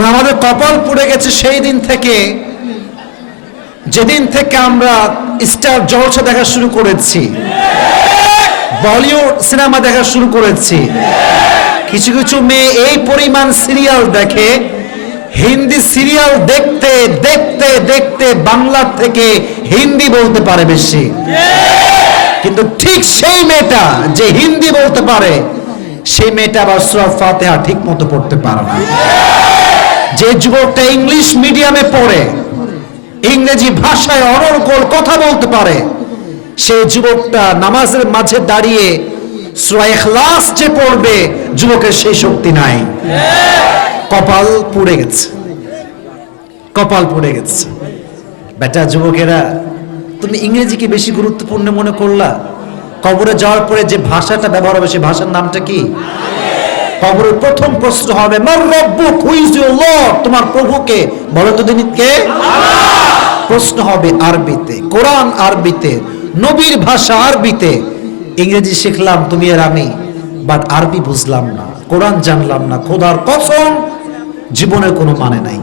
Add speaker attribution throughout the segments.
Speaker 1: এবং আমাদের কপাল পুড়ে গেছে সেই দিন থেকে, যেদিন থেকে আমরা স্টার জলসা দেখা শুরু করেছি, বলিউড সিনেমা দেখা শুরু করেছি। কিছু কিছু মেয়ে এই পরিমাণ সিরিয়াল দেখে, হিন্দি সিরিয়াল দেখতে দেখতে দেখতে বাংলা থেকে হিন্দি বলতে পারে বেশি। কিন্তু ঠিক সেই মেয়েটা যে হিন্দি বলতে পারে, সেই মেয়েটা আবার সুরা ফাতেহা ঠিক মতো পড়তে পারে না। যে যুবকটা ইংলিশ মিডিয়ামে পড়ে, ইংরেজি ভাষায় অনর্গল কথা বলতে পারে সেই যুবকটা নামাজের মাঝে দাঁড়িয়ে সূরা ইখলাস যে পড়বে, যুবকের সেই শক্তি নাই। কপাল পুড়ে গেছে। কপাল পুড়ে গেছে। বেটা যুবকেরা, তুমি ইংরেজিকে বেশি গুরুত্বপূর্ণ মনে করলা? কবরে যাওয়ার পরে যে ভাষাটা ব্যবহার হবে সেই ভাষার নামটা কি? কবরের প্রথম প্রশ্ন হবে মার ইজ লর্ড তোমার প্রভুকে। বলো তো দিন কে? প্রশ্ন হবে আরবিতে কোরআন আরবিতে নবীর ভাষা আরবিতে। ইংরেজি শিখলাম তুমি আর আমি। বাট আরবি বুঝলাম না কোরআন জানলাম না। খোদার কসম জীবনের কোনো মানে নাই।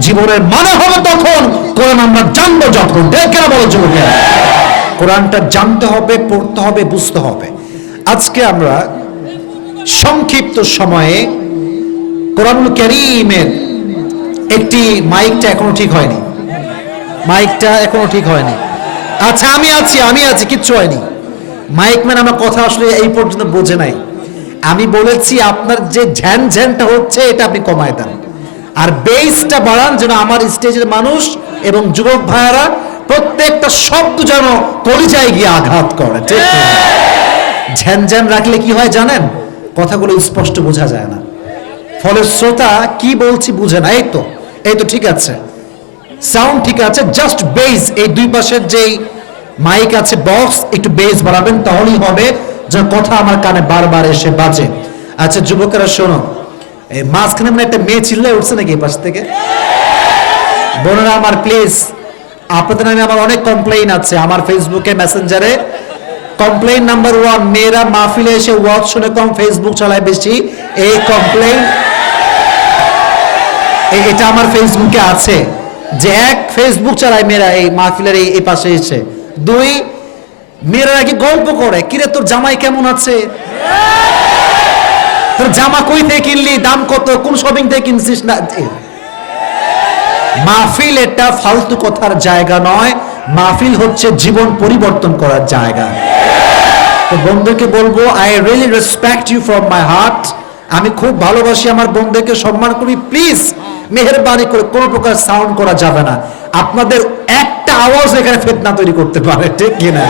Speaker 1: জীবনের মানে হবে তখন কোরআন আমরা জানব যখন। দেখে বলো যুবকেরা। কোরআনটা জানতে হবে পড়তে হবে বুঝতে হবে। আজকে আমরা সংক্ষিপ্ত সময়ে কোরআনুল করিমের একটি মাইকটা এখনও ঠিক হয়নি। মাইকটা এখনও ঠিক হয়নি। আচ্ছা আমি আছি আমি আছি, কিচ্ছু হয়নি। মাইক ম্যান আমার কথা আসলে এই পর্যন্ত বোঝে নাই। আমি বলেছি, আপনার যে ঝ্যান ঝ্যানটা হচ্ছে, এটা আপনি কমায় দেন। আর বেসটা বাড়ান যেন আমার স্টেজের মানুষ এবং যুবক ভাইয়ারা প্রত্যেকটা শব্দ যেন কলিজায় গিয়ে আঘাত করে। ঠিক ঝ্যান ঝ্যান রাখলে কি হয় জানেন? কথাগুলো স্পষ্ট বোঝা যায় না। ফলে শ্রোতা কি বলছি বুঝে না। এই তো এই তো ঠিক আছে। সাউন্ড ঠিক আছে জাস্ট বেস এই দুই পাশের যেই মাইক আছে বক্স একটু বেস বাড়াবেন তাহলেই হবে। যে কথা আমার কানে বারবার এসে বাজে। আচ্ছা যুবকেরা, শোনো। এই মাঝখানে মানে একটা মেয়ে চিল্লে উঠছে নাকি পাশ থেকে? বোনেরা, আমার প্লিজ আপনাদের নামে আমার অনেক কমপ্লেইন আছে। আমার ফেসবুকে মেসেঞ্জারে কমপ্লেইন নাম্বার ওয়ান মেয়েরা মাহফিলে এসে ওয়াজ শুনে কম ফেসবুক চালায় বেশি এই কমপ্লেইন এটা আমার ফেসবুকে আছে যে এক ফেসবুক চালায় মেয়েরা এই মাহফিলের এই পাশে এসে দুই মেয়েরা নাকি গল্প করে কিরে তোর জামাই কেমন আছে তোর জামা কই থেকে কিনলি দাম কত কোন শপিং থেকে কিনছিস না মাহফিল এটা ফালতু কথার জায়গা নয় মাহফিল হচ্ছে জীবন পরিবর্তন করার জায়গা তো বন্ধুকে বলব I really respect you from my heart আমি খুব ভালোবাসি আমার বন্ধুকে, সম্মান করি। প্লিজ মেহরবানি করে কোনো প্রকার সাউন্ড করা যাবে না। আপনাদের একটা আওয়াজ এখানে ফেতনা তৈরি করতে পারে, ঠিক কিনা?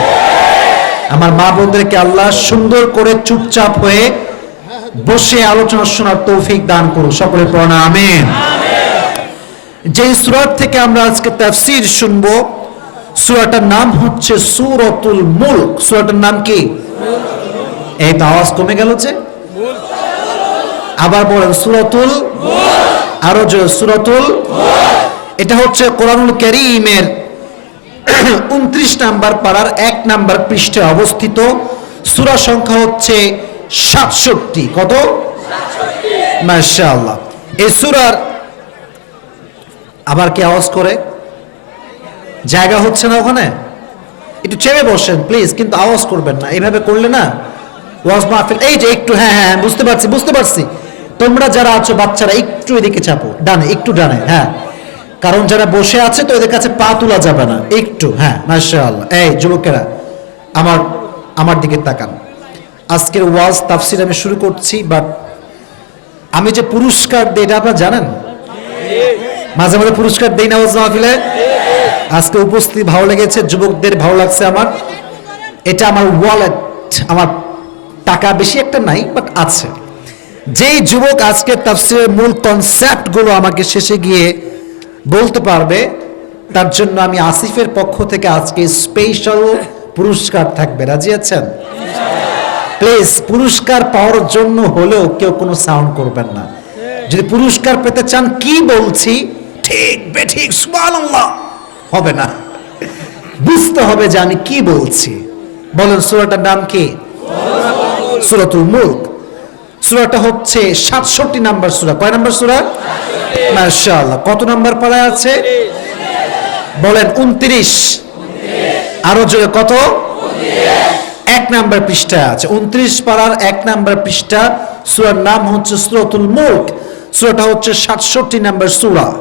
Speaker 1: আমার মা বোনদেরকে আল্লাহ সুন্দর করে চুপচাপ হয়ে বসে আলোচনা শোনার তৌফিক দান করুন। সকলে পড়া আমেন। যে সুরাত থেকে আমরা আজকে তাফসীর শুনব, সুরাটার নাম হচ্ছে সুরতুল মুলক। সুরাটার নাম কি? এই তো আওয়াজ কমে গেল যে? আবার বলেন সুরতুল আরও জোরে সুরতুল এটা হচ্ছে কোরআনুল করিমের উনত্রিশ নাম্বার পাড়ার এক নাম্বার পৃষ্ঠে অবস্থিত। সুরা সংখ্যা হচ্ছে সাতষট্টি। কত? মাশাআল্লাহ। এই সুরার আবার কি আওয়াজ করে? জায়গা হচ্ছে না ওখানে? একটু চেপে বসেন প্লিজ কিন্তু আওয়াজ করবেন না। এইভাবে করলে না, ওয়াজ মাহফিল, এই যে একটু হ্যাঁ হ্যাঁ বুঝতে পারছি বুঝতে পারছি। তোমরা যারা আছো, বাচ্চারা, একটু এদিকে চাপো, ডানে, একটু ডানে হ্যাঁ। কারণ যারা বসে আছে, তো এদের কাছে পা তোলা যাবে না, একটু হ্যাঁ মাশাআল্লাহ। এই যুবকেরা, আমার আমার দিকে তাকান। আজকের ওয়াজ, তাফসির আমি শুরু করছি বাট আমি যে পুরস্কার দিই, এটা আপনারা জানেন? মাঝে মাঝে পুরস্কার দেই না ওয়াজ মাহফিলে? আজকে উপস্থিতি, ভালো লেগেছে, যুবকদের ভালো লাগছে আমার। এটা আমার ওয়ালেট আমার টাকা বেশি একটা নাই বাট আছে। যেই যুবক আজকে তাফসিরের মূল কনসেপ্টগুলো আমাকে শেষে গিয়ে বলতে পারবে, তার জন্য আমি আসিফের পক্ষ থেকে আজকে স্পেশাল পুরস্কার থাকবে। রাজি আছেন? প্লিজ পুরস্কার পাওয়ার জন্য হলেও কেউ কোনো সাউন্ড করবেন না। যদি পুরস্কার পেতে চান, কি বলছি? ঠিক বে ঠিক সুবহানাল্লাহ। হবে না। বুঝতে হবে যে আমি কি বলছি। বলেন, সূরাটার নাম কি? সূরাতুল মুলক। সূরাটা হচ্ছে সাতষট্টি নাম্বার সূরা। কয় নাম্বার সূরা? মাশাআল্লাহ। কত নাম্বার পাড়ায় আছে? বলেন, উনত্রিশ। আরও জোরে কত? এক নাম্বার পৃষ্ঠায় আছে। উনত্রিশ পাড়ার এক নাম্বার পৃষ্ঠা। সূরার নাম হচ্ছে সূরাতুল মুলক। সূরাটা হচ্ছে সাতষট্টি নাম্বার সূরা।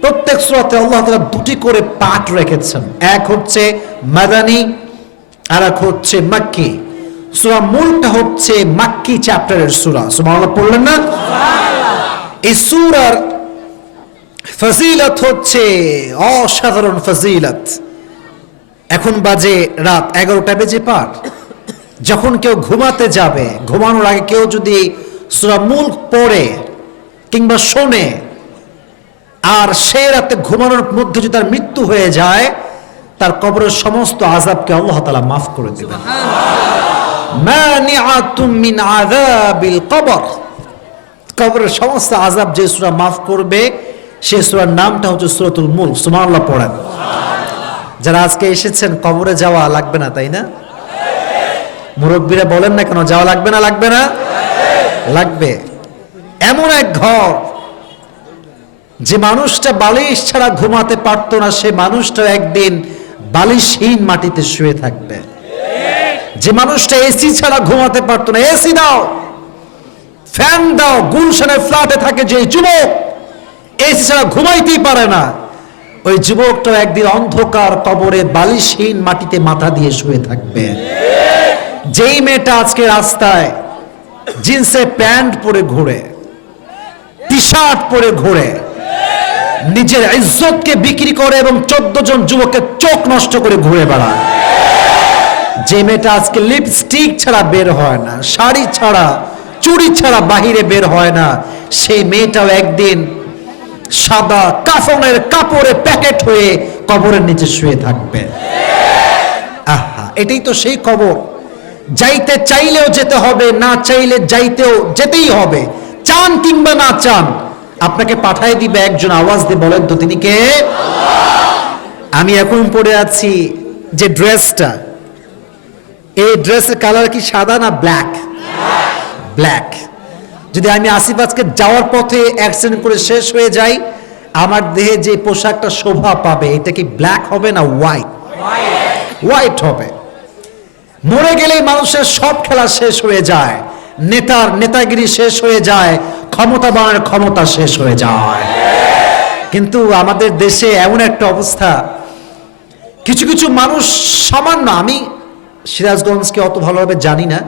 Speaker 1: প্রত্যেক সূরাতে আল্লাহ তাআলা দুটি করে পাঠ রেখেছেন। এক হচ্ছে মাদানি আর এক হচ্ছে মাক্কি। সুরা মূলটা হচ্ছে মাক্কি চ্যাপ্টারের সূরা। সুবহানাল্লাহ পড়লেন না? এই সূরার ফজিলত হচ্ছে অসাধারণ ফজিলত। এখন বাজে রাত এগারোটা বেজে পার। যখন কেউ ঘুমাতে যাবে ঘুমানোর আগে কেউ যদি সূরা মুলক পড়ে কিংবা শোনে আর সে রাতে ঘুমানোর মধ্যে যদি তার মৃত্যু হয়ে যায় তার কবরের সমস্ত আজাবকে আল্লাহ তাআলা মাফ করে দেবেন। কবরের সমস্ত আজাব যে সূরা মাফ করবে সে সূরার নামটা হচ্ছে সূরাতুল মুলক। সুবহানাল্লাহ পড়েন। যারা আজকে এসেছেন কবরে যাওয়া লাগবে না তাই না? মুরব্বীরা বলেন না কেন যাওয়া লাগবে না লাগবে না? লাগবে। এমন এক ঘর যে মানুষটা বালিশ ছাড়া ঘুমাতে পারতো না, সে মানুষটা একদিন বালিশহীন মাটিতে শুয়ে থাকবে। যে মানুষটা এসি ছাড়া ঘুমাতে পারতো না, এসি দাও, ফ্যান দাও গুলশানের ফ্ল্যাটে থাকে যে যুবক, এসি ছাড়া ঘুমাইতেই পারে না। ওই যুবকটা একদিন অন্ধকার কবরে বালিশহীন মাটিতে মাথা দিয়ে শুয়ে থাকবে। যেই মেয়েটা আজকে রাস্তায় জিন্সে প্যান্ট পরে ঘুরে টি শার্ট পরে ঘুরে নিজের ইজ্জতকে বিক্রি করে এবং চোদ্দ জন যুবকের চোখ নষ্ট করে ঘুরে বেড়ায়। যে মেয়েটা আজকে লিপস্টিক ছাড়া বের হয় না, শাড়ি ছাড়া, চুড়ি ছাড়া বাহিরে বের হয় না, সেই মেয়েটাও একদিন সাদা কাফনের কাপড়ে প্যাকেট হয়ে কবরের নিচে শুয়ে থাকবে। আহা, এটাই তো সেই কবর। যাইতে চাইলেও যেতে হবে, না চাইলে যাইতেও যেতেই হবে। চান কিংবা না চান আপনাকে পাঠায় দিবে একজন আওয়াজ দিয়ে বলেন তো, তিনি কে? আমি এখন পরে আছি যে ড্রেসটা। এই ড্রেসের কালার কি সাদা না ব্ল্যাক? ব্ল্যাক। যদি আমি আসিফ আজকে যাওয়ার পথে অ্যাক্সিডেন্ট করে শেষ হয়ে যাই, আমার দেহে যে পোশাকটা শোভা পাবে, এটা কি ব্ল্যাক হবে না হোয়াইট? হোয়াইট হবে। মরে গেলেই মানুষের সব খেলা শেষ হয়ে যায়। নেতার নেতাগিরি শেষ হয়ে যায়। ক্ষমতাবানের ক্ষমতা শেষ হয়ে যায়। কিন্তু আমাদের দেশে এমন একটা অবস্থা। কিছু কিছু মানুষ সামান্য, আমি সিরাজগঞ্জকে অত ভালোভাবে জানি না।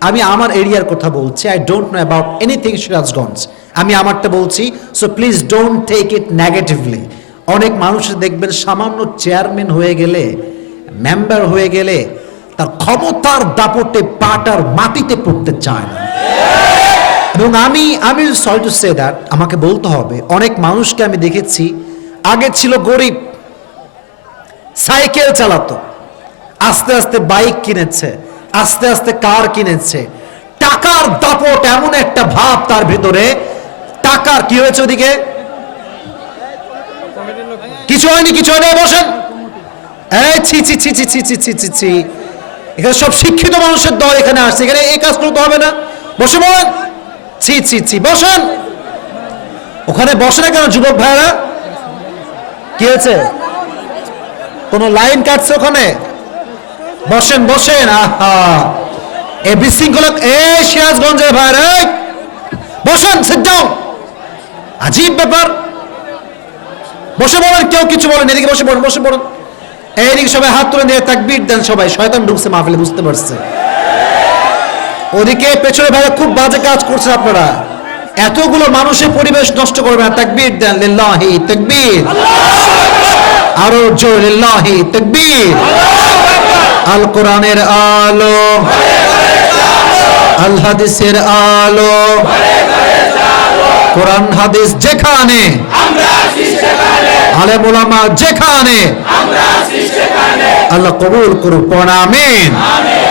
Speaker 1: আমি আমার এরিয়ার কথা বলছি I don't know about anything Sirajganj. আমি আমারটা বলছি so please don't take it negatively অনেক মানুষ দেখবেন সামান্য চেয়ারম্যান হয়ে গেলে মেম্বার হয়ে গেলে, তার ক্ষমতার দাপটে, পাটার মাটিতে পড়তে চায় না। এবং আমি আমি সরি টু সে দ্যাট আমাকে বলতে হবে, অনেক মানুষকে আমি দেখেছি, আগে ছিল গরিব, সাইকেল চালাতো, আস্তে আস্তে বাইক কিনেছে, আস্তে আস্তে কার কিনেছে, টাকার দাপট এমন একটা ভাব তার ভিতরে, টাকার কি হয়েছে ওদিকে? কিছু হয়নি কিছু হয়নি বসেন। ছি ছি ছি ছি ছি ছি ছি ছি ছি। এখানে সব শিক্ষিত মানুষের দল এখানে আসছে, এখানে এই কাজ করতে হবে না। বসে বলেন ছি ছি ছি, বসেন। ওখানে বসে না কেন, যুবক ভাইরা কি হয়েছে? কোন লাইন কাটছে ওখানে? বসেন বসেন, আহা। এ বিশৃঙ্খলা, এ সিরাজগঞ্জের ভাইরা বসেন ডাউন আজীব ব্যাপার। বসে বলেন কেউ কিছু বলেন। এদিকে বসে পড়ুন বসে পড়ুন। এইদিকে সবাই হাত তুলে দিয়ে তাকবীর দেন সবাই। শয়তান ঢুকছে মাহফিলে, বুঝতে পারছে। ওদিকে পেছনে ভাইরা খুব বাজে কাজ করছেন আপনারা। এতগুলো মানুষের পরিবেশ নষ্ট করবে না। দেন, লিল্লাহি আরও জোর, লিল্লাহি আল কোরআনের আলো। আল হাদিসের আলো। কোরআন, হাদিস যেখানে। আলেম ওলামা যেখানে। আল্লাহ কবুল করুক। পড়ামিন